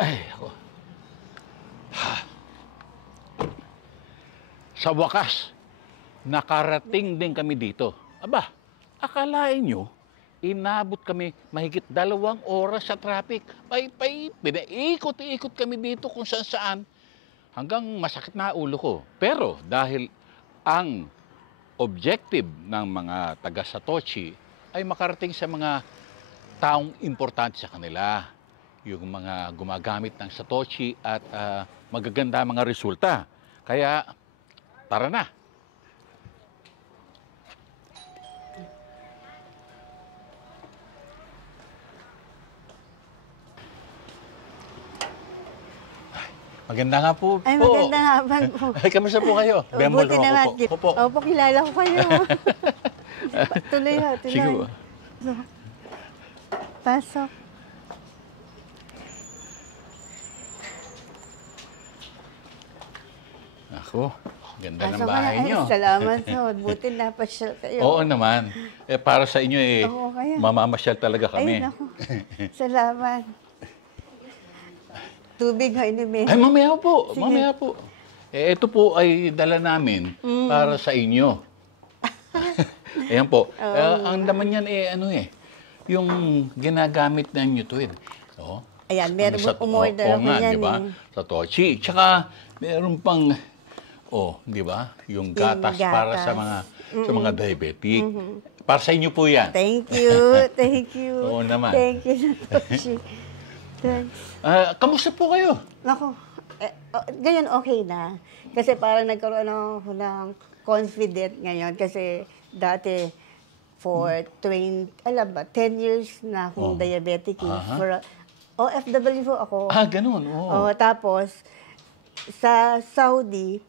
Ay, ako. Sa wakas, nakarating din kami dito. Aba, akalain nyo, inabot kami mahigit 2 oras sa traffic. Pinaikot-ikot kami dito kung saan-saan hanggang masakit na ulo ko. Pero dahil ang objective ng mga taga Satoshi ay makarating sa mga taong importante sa kanila. Yung mga gumagamit ng Satoshi at magaganda mga resulta. Kaya, tara na. Maganda nga po. Ay, magandang hapon po. Ay, kamusta po kayo? Bembol Buti ho, naman. opo. Opo, kilala ko kayo. Tuloy ha, tuloy. Sige po. So, pasok. Ako, ganda ng Pasok ka bahay na. nyo. Ay, salamat po. Buti napasyal kayo. Oo naman. Para sa inyo Oo, kaya. mamamasyal talaga kami. Ay, naku. Salamat. Tubig ha, inumin. Ay, mamaya po. Sige. Mamaya po. Ito po ay dala namin para sa inyo. Ayan po. Ang laman yan yung ginagamit na nyo to Oh. Ayan, meron umorder ako yan. Di ba? Satoshi. Tsaka, meron pang, di ba? Yung gatas para sa mga diabetic. Para sa inyo po yan. Thank you. Thank you. Oo naman. Thank you, Satoshi. Thanks. Kamusta po kayo? Ako, ngayon okay na. Kasi parang nagkaroon ako ng confident ngayon. Kasi dati, for 10 years na akong diabetic. For OFW po ako. Ganun. Tapos, sa Saudi,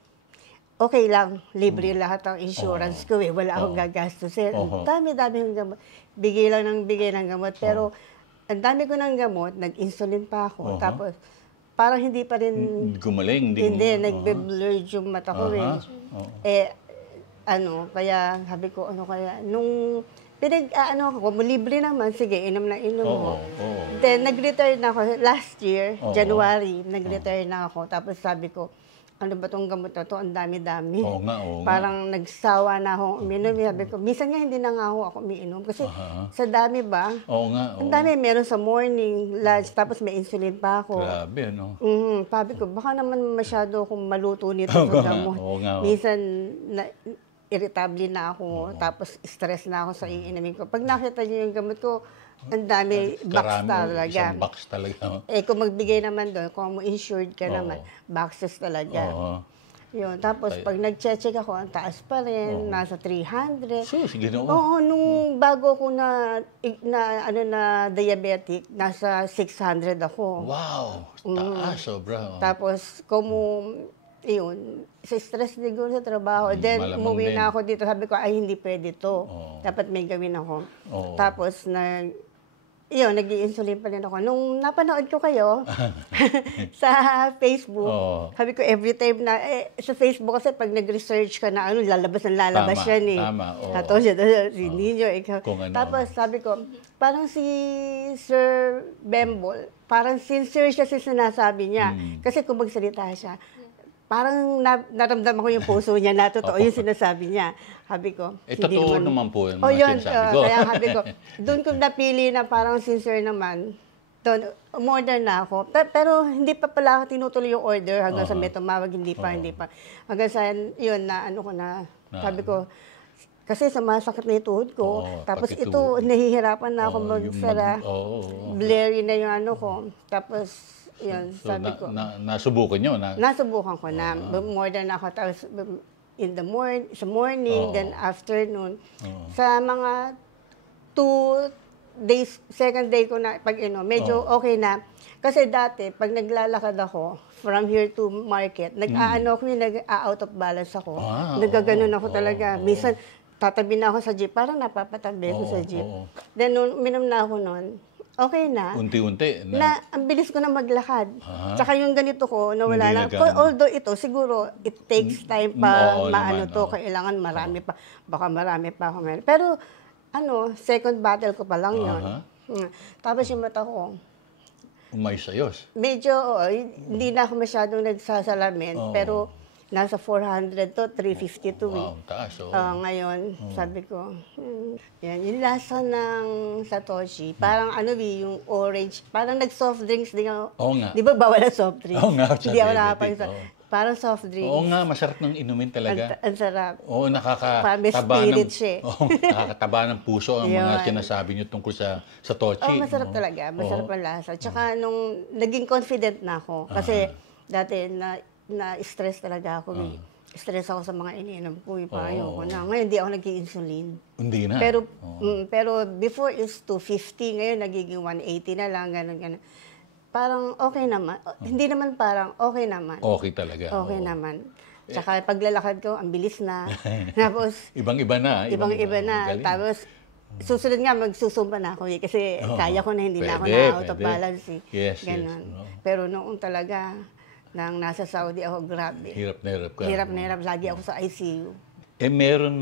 okay lang. Libre lahat ng insurance ko eh. Wala akong gagastusin. Dami-dami ng gamot. Bigay lang ng bigay ng gamot. Pero, ang dami ko ng gamot, nag-insulin pa ako. Tapos, parang hindi pa rin... Gumaling. Hindi, nagbe-blur yung mata ko eh. Kaya sabi ko, nung ako, libre naman, sige, inom na inom mo. Then, nag-retire na ako last year, January, nag-retire na ako. Tapos sabi ko, ano ba itong gamot na ito? Ang dami-dami. Parang nagsawa na akong uminom. Sabi ko, minsan nga hindi na nga ako umiinom. Kasi sa dami ba? Ang dami, meron sa morning, lunch, tapos may insulin pa ako. Grabe, Sabi ko, baka naman masyado akong maluto nito sa gamot. Minsan, irritable na ako, tapos stress na ako sa iinamin ko. Pag nakita niyo yung gamot ko, ang dami, box talaga. Isang box talaga. Kung magbigay naman doon, kung insured ka naman, boxes talaga. Yun. Tapos, pag nag-check ako, ang taas pa rin, nasa 300. Sige na. Nung bago ako na diabetic, nasa 600 ako. Wow! Taas, sobra. Tapos, yun, sa stress din ko sa trabaho. Then, umuwi na ako dito. Sabi ko, ay, hindi pwede to. Dapat may gawin ako. Tapos, nag-i-insulin pa rin ako. Nung napanood ko kayo sa Facebook, sabi ko, every time na, sa Facebook kasi pag nag-research ka na, lalabas yan eh. Tama, Tapos, si Nino, ikaw. Tapos, sabi ko, parang si Sir Bembol, parang sincere siya sa sinasabi niya. Kasi kung magsalita siya, parang naramdaman ko yung puso niya na totoo yung sinasabi niya. Sabi ko, totoo naman po yung mga sinasabi ko. Kaya sabi ko, doon ko napili na parang sincere naman. Doon, umorder na ako. Pero hindi pa pala ako tinutuloy yung order hanggang sa may tumawag, hindi pa. Hanggang sa yun na sabi ko, kasi sumasakit na yung tuhod ko. Tapos ito, nahihirapan na ako magsara. Blurry na yung ko. Tapos, yun, sabi ko. Nasubukan nyo? Nasubukan ko na. More than ako. Tapos, sa morning, then afternoon. Sa mga 2 days, second day ko na pag-inom, medyo okay na. Kasi dati, pag naglalakad ako, from here to market, nag-out of balance ako. Nagaganon ako talaga. Minsan, tatabi na ako sa jeep. Parang napapatabi ako sa jeep. Then, nung uminom na ako noon, okay na. Unti-unti. Ang bilis ko na maglakad. Tsaka yung ganito ko, nawala na. Although ito, siguro, it takes time pa kailangan marami pa. Baka marami pa ako. Pero, second battle ko pa lang yun. Tapos yung mata ko, umayos-ayos. Medyo, hindi na ako masyadong nagsasalamin, pero nasa 400 to 350 to Wow, taas. Oo. Ngayon, sabi ko, yan, yung lasa ng Satoshi, parang yung orange, parang nag-soft drinks din ako. Oo nga. Di ba bawal ang soft drinks? Oo nga, Hindi ako diabetic, nakapagsa. oo. Parang soft drinks. Oo nga, masarap ng inumin talaga. Ang sarap. Oo, Parang may spirit siya eh. Nakakataba ng puso ang mga Yun. sinasabi niyo tungkol sa Satoshi. Masarap talaga. Masarap ang lasa. Tsaka nung naging confident na ako, kasi dati na-stress talaga ako. Stress ako sa mga iniinom ko. Parang ayoko na. Ngayon, hindi ako nag-insulin. Hindi na. Pero before is 250, ngayon nagiging 180 na lang, gano'n. Parang okay naman. Hindi naman parang okay naman. Okay talaga. Okay naman. Tsaka paglalakad ko, ang bilis na. Tapos, Ibang-iba na. ibang-iba na. Galing. Tapos, susunod nga, magsusumba na ako kasi kaya ko na, hindi na ako Pwede, na out of pwede. balance. Yes, Ganon. yes. Pero noong talaga, nang nasa Saudi ako, grabe. Hirap na hirap ka. Hirap na hirap. Lagi ako sa ICU. Meron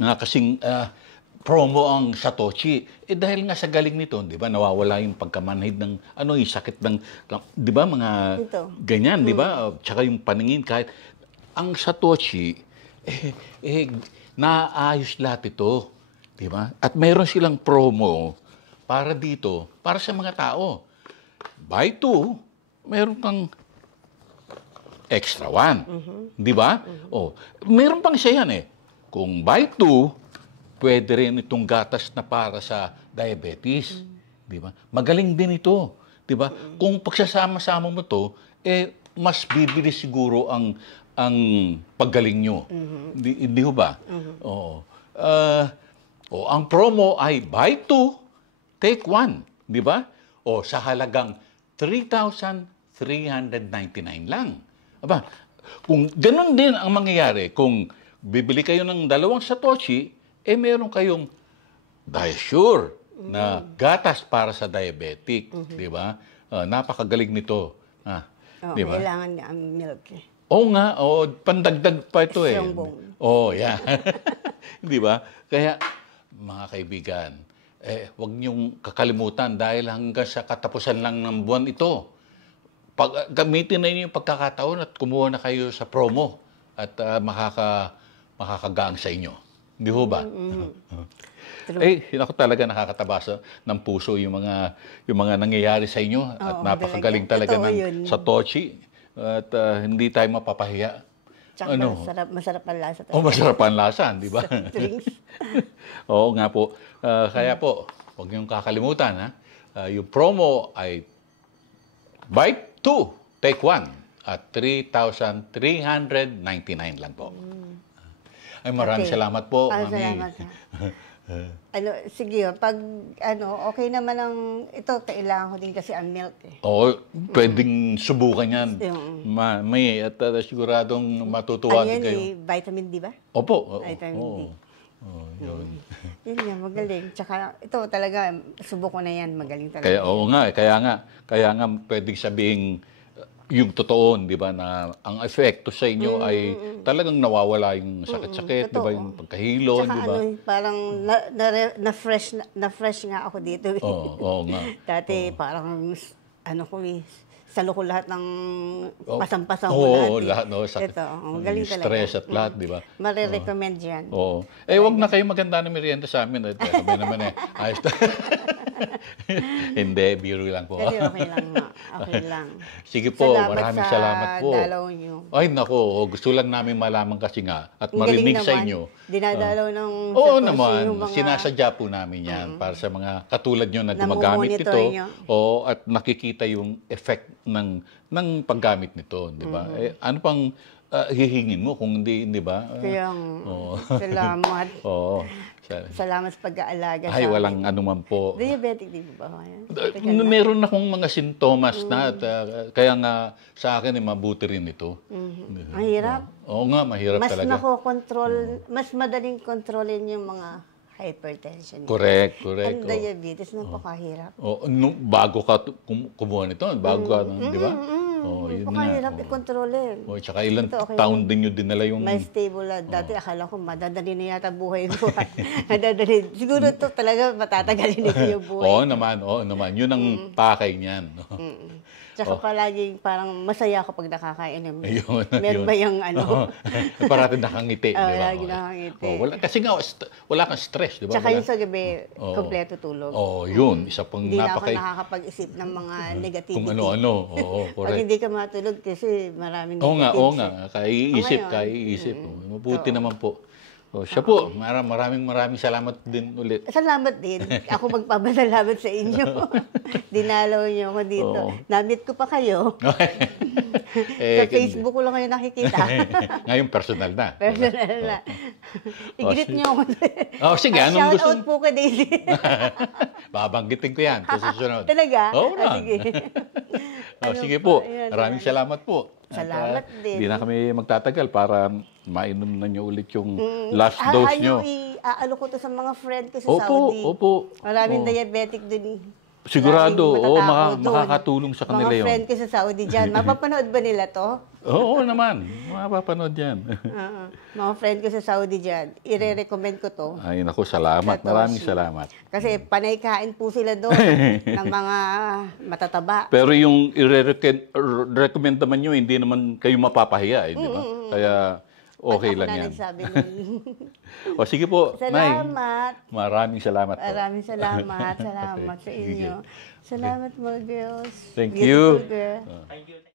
nga kasing promo ang Satoshi. Dahil nga sa galing nito, di ba, nawawala yung pagkamanhid ng, yung sakit ng, di ba, mga Ito. ganyan, di ba? Tsaka yung paningin, kahit, ang Satoshi, naayos lahat ito, di ba? At meron silang promo para dito, para sa mga tao. Buy 2, meron kang extra 1. Di ba? Meron pang siya yan eh. Kung buy 2, pwede rin itong gatas na para sa diabetes. Di ba? Magaling din ito. Di ba? Kung pagsasama-sama mo to, mas bibilis siguro ang paggaling nyo. Hindi ho ba? Oo. Ang promo ay buy 2, take 1. Di ba? Sa halagang 3,399 lang. Aba, kung ganun din ang mangyayari, kung bibili kayo ng 2 Satoshi, meron kayong Diasure na gatas para sa diabetic, di ba? Napakagaling nito. Di ba? Kailangan nga ang milk eh. Oo nga, pandagdag pa ito eh. Strong bone. Yeah. Di ba? Kaya, mga kaibigan, huwag niyong kakalimutan dahil hanggang sa katapusan lang ng buwan ito. Gamitin na inyo yung pagkakataon at kumuha na kayo sa promo at makakagaang sa inyo. Hindi ho ba? Ako talaga nakakataba ng puso yung mga nangyayari sa inyo at napakagaling talaga ng Satoshi at hindi tayo mapapahiya. Tsaka masarap ang lasa. Masarap ang lasa, di ba? Drinks. Oo nga po. Kaya po, huwag niyong kakalimutan. Yung promo ay buy 2, take 1 at 3,399 lang po. Maraming salamat po. Salamat. Sige, pag okay naman ang ito, kailangan ko din kasi ang milk eh. Pwedeng subukan yan. At siguradong matutuwa din kayo. Vitamin D ba? Opo. Vitamin D. Yun. Yun nga, magaling. Tsaka ito talaga, subok ko na yan, magaling talaga. Kaya nga pwedeng sabihin yung totoo, di ba, na ang epekto sa inyo ay talagang nawawala yung sakit-sakit, di ba, yung pagkahilo, di ba? Parang na-fresh nga ako dito. Oo nga. Dati parang, salo ko lahat ng pasang-pasang ko lahat. Lahat, no? Sakit. Ito, magaling talaga. Stress at lahat, di ba? Marirecommend yan. Wag na kayo maganda ng merienda sa amin. Kami naman ayos. Hindi, biro lang po. Pero okay lang nga. Okay lang. Sige po, maraming salamat po. Dalaw nyo. Ay, nako, gusto lang namin malaman kasi nga at marinig sa inyo. Dinadalaw ng Oo naman, sinasadya po namin yan para sa mga katulad nyo na gumagamit nito. At nakikita yung effect ng paggamit nito, di ba? Ano pang hihingin mo kung hindi ba? Kaya salamat. Salamat sa pag-aalaga sa amin. Walang anuman po. Diabetic din ba yan? Meron akong mga sintomas na at kaya nga sa akin mabuti rin ito. Mahirap. Oo nga, mahirap talaga. Mas madaling kontrolin yung mga hypertension. Correct. Ang diabetes, napakahirap. Bago ka kumuha nito, di ba? Oh, yun Baka nga. hirap i-controlin. Oh, tsaka ilang Ito, okay taon lang. din nyo dinala yung... May stable na. Dati akala ko madadali na yata buhay ko. Madadali. Siguro to talaga matatagalin nito yung buhay. Oo naman. Yun ang pakay niyan. Tsaka palaging parang masaya ako pag nakakainom. Ayun, Meron ba yung ano? Parating nakangiti, di ba? Lagi nakangiti. Kasi nga, wala kang stress, di ba? Tsaka yung sa gabi, kompleto tulog. Yun. Isa pang Hindi na ako nakakapag-isip ng mga negativity. Kung ano-ano. Oo, Pag correct. hindi ka matulog kasi maraming Oo negatives. nga. Kaiisip. Mabuti naman po. Siya po, maraming salamat din ulit. Salamat din. Ako magpapasalamat sa inyo. Dinalaw niyo ako dito. Oo. Na-meet ko pa kayo. Sa Facebook ko lang kayo nakikita. Ngayon, personal na. Personal na. I-greet niyo ako. Sige, anong gusto? Shout out po kay Daisy. Babanggitin ko yan sa susunod. Talaga? Oo na. Sige. Sige po, maraming salamat po. Salamat din. Hindi na kami magtatagal para mainom na nyo ulit yung last dose nyo. Aalo ko to sa mga friend ko sa Opo. Saudi. Maraming diabetic din. Sigurado, Maraming matatao doon. makakatulong sa kanila Mga yun. friend ko sa Saudi dyan. Mapapanood ba nila to? Oo naman, mapapanood yan. Mga friend ko sa Saudi dyan. I-recommend ko to. Ay, naku, salamat. Maraming salamat. Kasi panay kain po sila doon ng mga matataba. Pero yung i-recommend naman nyo, hindi naman kayo mapapahiya, di ba? Kaya okay lang yan. Nagsabi nun. O sige po, Nay. Salamat. Maraming salamat po. Maraming salamat. Salamat sa inyo. Salamat mga girls. Thank you. Beautiful girl.